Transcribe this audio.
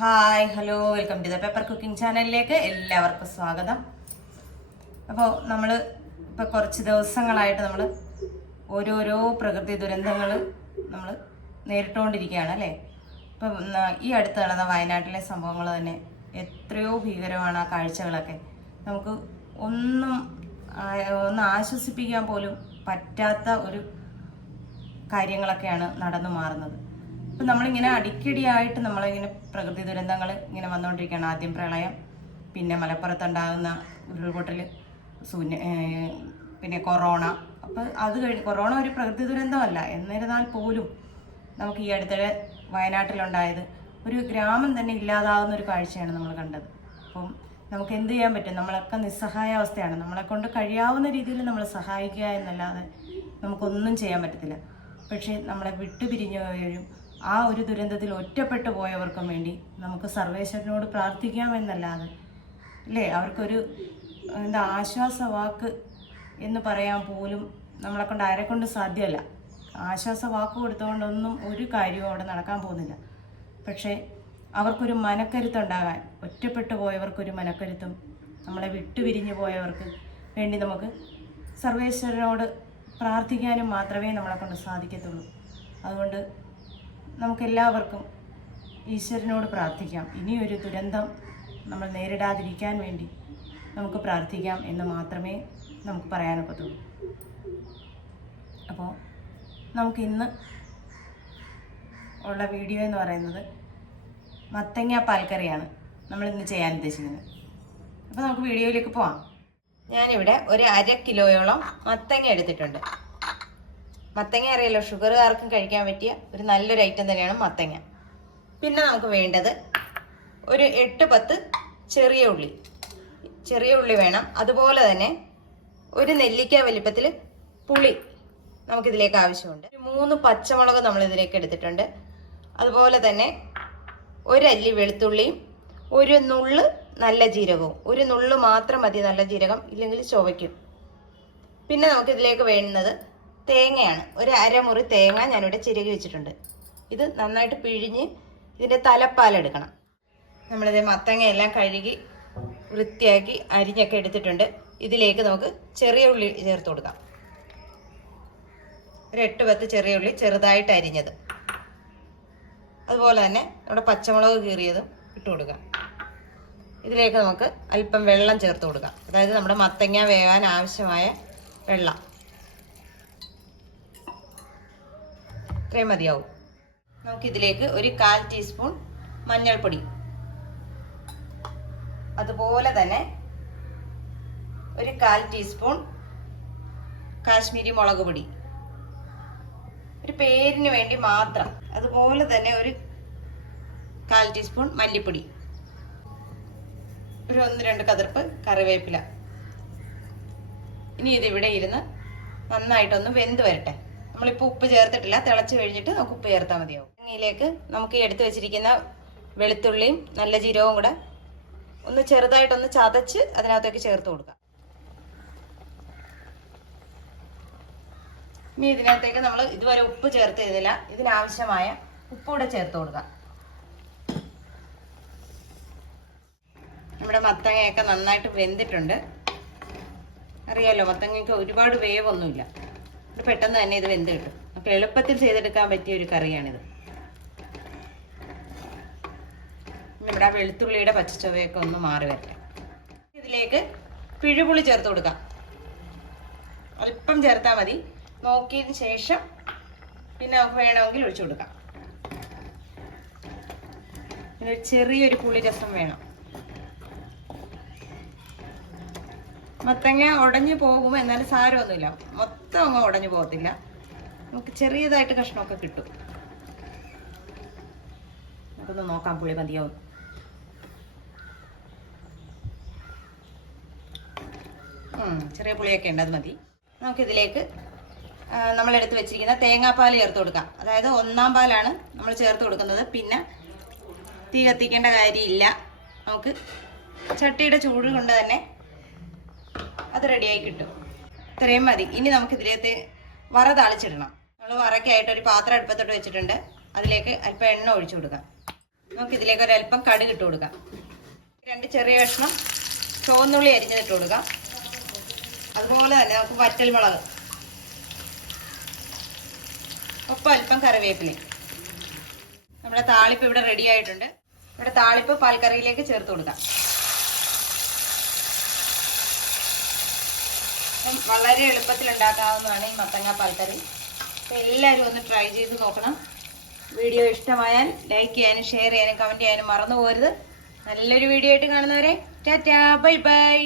Hi hello welcome to the paper cooking ചാനലിലേക്ക് എല്ലാവർക്കും സ്വാഗതം. അപ്പോൾ നമ്മൾ ഇപ്പോൾ കുറച്ച് ദിവസങ്ങളായിട്ട് നമ്മൾ ഓരോരോ പ്രകൃതി ദുരന്തങ്ങൾ നമ്മൾ നേരിട്ടുകൊണ്ടിരിക്കുകയാണ് അല്ലേ. ഇപ്പം ഈ അടുത്ത് നടന്ന വയനാട്ടിലെ സംഭവങ്ങൾ തന്നെ എത്രയോ ഭീകരമാണ്. ആ കാഴ്ചകളൊക്കെ നമുക്ക് ഒന്ന് ആശ്വസിപ്പിക്കാൻ പോലും പറ്റാത്ത ഒരു കാര്യങ്ങളൊക്കെയാണ് നടന്നു മാറുന്നത്. അപ്പം നമ്മളിങ്ങനെ അടിക്കടിയായിട്ട് നമ്മളിങ്ങനെ പ്രകൃതി ദുരന്തങ്ങൾ ഇങ്ങനെ വന്നുകൊണ്ടിരിക്കുകയാണ്. ആദ്യം പ്രളയം, പിന്നെ മലപ്പുറത്തുണ്ടാകുന്ന ഉരുൾപൊട്ടൽ, പിന്നെ കൊറോണ. അപ്പോൾ അത് കഴിഞ്ഞ് കൊറോണ ഒരു പ്രകൃതി ദുരന്തമല്ല, എന്നിരുന്നാൽ പോലും നമുക്ക് ഈ അടുത്തിടെ വയനാട്ടിലുണ്ടായത് ഒരു ഗ്രാമം തന്നെ ഇല്ലാതാവുന്ന ഒരു കാഴ്ചയാണ് നമ്മൾ കണ്ടത്. അപ്പം നമുക്ക് എന്ത് ചെയ്യാൻ പറ്റും? നമ്മളൊക്കെ നിസ്സഹായ അവസ്ഥയാണ്. നമ്മളെ കൊണ്ട് കഴിയാവുന്ന രീതിയിൽ നമ്മൾ സഹായിക്കുക എന്നല്ലാതെ നമുക്കൊന്നും ചെയ്യാൻ പറ്റത്തില്ല. പക്ഷേ നമ്മളെ വിട്ടുപിരിഞ്ഞവരും ആ ഒരു ദുരന്തത്തിൽ ഒറ്റപ്പെട്ടു പോയവർക്കും വേണ്ടി നമുക്ക് സർവേശ്വരനോട് പ്രാർത്ഥിക്കാമെന്നല്ലാതെ അല്ലേ, അവർക്കൊരു ആശ്വാസവാക്ക് എന്ന് പറയാൻ പോലും നമ്മളെ കൊണ്ട് ആരെക്കൊണ്ട് സാധ്യമല്ല. ആശ്വാസവാക്ക് കൊടുത്തുകൊണ്ടൊന്നും ഒരു കാര്യവും അവിടെ നടക്കാൻ പോകുന്നില്ല. പക്ഷേ അവർക്കൊരു മനക്കരുത്തുണ്ടാകാൻ, ഒറ്റപ്പെട്ടു പോയവർക്കൊരു മനക്കരുത്തും നമ്മളെ വിട്ടുപിരിഞ്ഞു പോയവർക്ക് വേണ്ടി നമുക്ക് സർവേശ്വരനോട് പ്രാർത്ഥിക്കാനും മാത്രമേ നമ്മളെ കൊണ്ട് സാധിക്കത്തുള്ളൂ. അതുകൊണ്ട് നമുക്കെല്ലാവർക്കും ഈശ്വരനോട് പ്രാർത്ഥിക്കാം. ഇനിയൊരു ദുരന്തം നമ്മൾ നേരിടാതിരിക്കാൻ വേണ്ടി നമുക്ക് പ്രാർത്ഥിക്കാം എന്ന് മാത്രമേ നമുക്ക് പറയാനൊക്കത്തുള്ളൂ. അപ്പോൾ നമുക്കിന്ന് ഉള്ള വീഡിയോ എന്ന് പറയുന്നത് മത്തങ്ങ പാൽക്കറിയാണ് നമ്മളിന്ന് ചെയ്യാൻ ഉദ്ദേശിക്കുന്നത്. അപ്പോൾ നമുക്ക് വീഡിയോയിലേക്ക് പോവാം. ഞാനിവിടെ ഒരു 1/2 കിലോയോളം മത്തങ്ങ എടുത്തിട്ടുണ്ട്. മത്തങ്ങ അറിയാലോ, ഷുഗറുകാർക്കും കഴിക്കാൻ പറ്റിയ ഒരു നല്ലൊരു ഐറ്റം തന്നെയാണ് മത്തങ്ങ. പിന്നെ നമുക്ക് വേണ്ടത് ഒരു 8-10 ചെറിയ ഉള്ളി വേണം. അതുപോലെ തന്നെ ഒരു നെല്ലിക്ക വലിപ്പത്തിൽ പുളി നമുക്കിതിലേക്ക് ആവശ്യമുണ്ട്. 3 പച്ചമുളക് നമ്മളിതിലേക്ക് എടുത്തിട്ടുണ്ട്. അതുപോലെ തന്നെ ഒരല്ലി വെളുത്തുള്ളിയും ഒരു നുള്ള് നല്ല ജീരകവും. ഒരു നുള്ള് മാത്രം മതി നല്ല ജീരകം, ഇല്ലെങ്കിൽ ചുവയ്ക്കും. പിന്നെ നമുക്കിതിലേക്ക് വേണ്ടുന്നത് തേങ്ങയാണ്. ഒരു 1/2 മുറി തേങ്ങ ഞാനിവിടെ ചിരകി വെച്ചിട്ടുണ്ട്. ഇത് നന്നായിട്ട് പിഴിഞ്ഞ് ഇതിൻ്റെ തലപ്പാലെടുക്കണം. നമ്മളിത് മത്തങ്ങയെല്ലാം കഴുകി വൃത്തിയാക്കി അരിഞ്ഞൊക്കെ എടുത്തിട്ടുണ്ട്. ഇതിലേക്ക് നമുക്ക് ചെറിയ ഉള്ളി ചേർത്ത് കൊടുക്കാം. ഒരു 8-10 ചെറിയ ഉള്ളി ചെറുതായിട്ട് അരിഞ്ഞത്. അതുപോലെ തന്നെ നമ്മുടെ പച്ചമുളക് കീറിയതും ഇട്ട് കൊടുക്കാം. ഇതിലേക്ക് നമുക്ക് അല്പം വെള്ളം ചേർത്ത് കൊടുക്കാം. അതായത് നമ്മുടെ മത്തങ്ങ വേവാൻ ആവശ്യമായ വെള്ളം ഇത്രയും മതിയാവും. നമുക്കിതിലേക്ക് ഒരു 1/4 ടീസ്പൂൺ മഞ്ഞൾപ്പൊടി, അതുപോലെ തന്നെ ഒരു 1/4 ടീസ്പൂൺ കാശ്മീരി മുളക് പൊടി, ഒരു പേരിന് വേണ്ടി മാത്രം. അതുപോലെ തന്നെ ഒരു 1/4 ടീസ്പൂൺ മല്ലിപ്പൊടി, ഒരു 1-2 കതിർപ്പ് കറിവേപ്പില. ഇനി ഇതിവിടെ ഇരുന്ന് നന്നായിട്ടൊന്ന് വെന്ത് വരട്ടെ. നമ്മളിപ്പോൾ ഉപ്പ് ചേർത്തിട്ടില്ല, തിളച്ച് കഴിഞ്ഞിട്ട് നമുക്ക് ഉപ്പ് ചേർത്താൽ മതിയാവും. ഇതിലേക്ക് നമുക്ക് എടുത്തു വെച്ചിരിക്കുന്ന വെളുത്തുള്ളിയും നല്ല ജീരകവും കൂടെ ഒന്ന് ചെറുതായിട്ടൊന്ന് ചതച്ച് അതിനകത്തേക്ക് ചേർത്ത് കൊടുക്കാം. ഇനി ഇതിനകത്തേക്ക് നമ്മൾ ഇതുവരെ ഉപ്പ് ചേർത്ത് ചെയ്തില്ല, ഇതിനാവശ്യമായ ഉപ്പ് കൂടെ ചേർത്ത് കൊടുക്കാം. നമ്മുടെ മത്തങ്ങയൊക്കെ നന്നായിട്ട് വെന്തിട്ടുണ്ട്. അറിയാലോ, മത്തങ്ങയ്ക്ക് ഒരുപാട് വേവൊന്നുമില്ല. ഇത് പെട്ടെന്ന് തന്നെ ഇത് വെന്ത് കിട്ടും. നമുക്ക് എളുപ്പത്തിൽ ചെയ്തെടുക്കാൻ പറ്റിയ ഒരു കറിയാണിത്. ഇവിടെ വെളുത്തുള്ളിയുടെ പച്ചച്ചൊവയൊക്കെ ഒന്ന് മാറി വരട്ടെ. ഇതിലേക്ക് പിഴുപുളി ചേർത്ത് കൊടുക്കാം. അല്പം ചേർത്താൽ മതി. നോക്കിയതിന് ശേഷം പിന്നെ നമുക്ക് വേണമെങ്കിൽ ഒഴിച്ചു കൊടുക്കാം. പിന്നെ ചെറിയൊരു പുളി രസം വേണം. മത്തങ്ങ ഉടഞ്ഞു പോകും, എന്നാലും സാരമൊന്നുമില്ല. മൊത്തം അങ്ങ് ഉടഞ്ഞു പോകത്തില്ല, നമുക്ക് ചെറിയതായിട്ട് കഷ്ണമൊക്കെ കിട്ടും. നമുക്കൊന്ന് നോക്കാം പുളി മതിയാവും. ചെറിയ പുളിയൊക്കെ ഉണ്ട്, അത് മതി. നമുക്കിതിലേക്ക് നമ്മളെടുത്ത് വെച്ചിരിക്കുന്ന തേങ്ങാപ്പാൽ ചേർത്ത് കൊടുക്കാം. അതായത് 1-ാം പാലാണ് നമ്മൾ ചേർത്ത് കൊടുക്കുന്നത്. പിന്നെ തീ കത്തിക്കേണ്ട കാര്യമില്ല, നമുക്ക് ചട്ടിയുടെ ചൂട് കൊണ്ട് തന്നെ അത് റെഡിയായി കിട്ടും. ഇത്രയും മതി. ഇനി നമുക്കിതിലേക്ക് വറ താളിച്ചിടണം. നമ്മൾ വറയ്ക്കായിട്ട് ഒരു പാത്രം അടുപ്പത്തോട്ട് വെച്ചിട്ടുണ്ട്. അതിലേക്ക് അല്പം എണ്ണ ഒഴിച്ചു കൊടുക്കാം. നമുക്ക് ഇതിലേക്ക് ഒരല്പം കടുക് ഇട്ട് കൊടുക്കാം. 2 ചെറിയ കഷ്ണം ചുവന്നുള്ളി അരിഞ്ഞിട്ട് കൊടുക്കാം. അതുപോലെ തന്നെ നമുക്ക് വറ്റൽമുളക്, ഒപ്പം അല്പം കറിവേപ്പില. നമ്മുടെ താളിപ്പ് ഇവിടെ റെഡി ആയിട്ടുണ്ട്. ഇവിടെ താളിപ്പ് പാൽക്കറിയിലേക്ക് ചേർത്ത് കൊടുക്കാം. വളരെ എളുപ്പത്തിൽ ഉണ്ടാക്കാവുന്നതാണ് ഈ മത്തങ്ങ പാൽക്കറി. അപ്പോൾ എല്ലാവരും ഒന്ന് ട്രൈ ചെയ്ത് നോക്കണം. വീഡിയോ ഇഷ്ടമായാൽ ലൈക്ക് ചെയ്യാനും ഷെയർ ചെയ്യാനും കമൻറ്റ് ചെയ്യാനും മറന്നു പോകരുത്. നല്ലൊരു വീഡിയോ ആയിട്ട് കാണുന്നവരെ ടാറ്റാ, ബൈ ബൈ.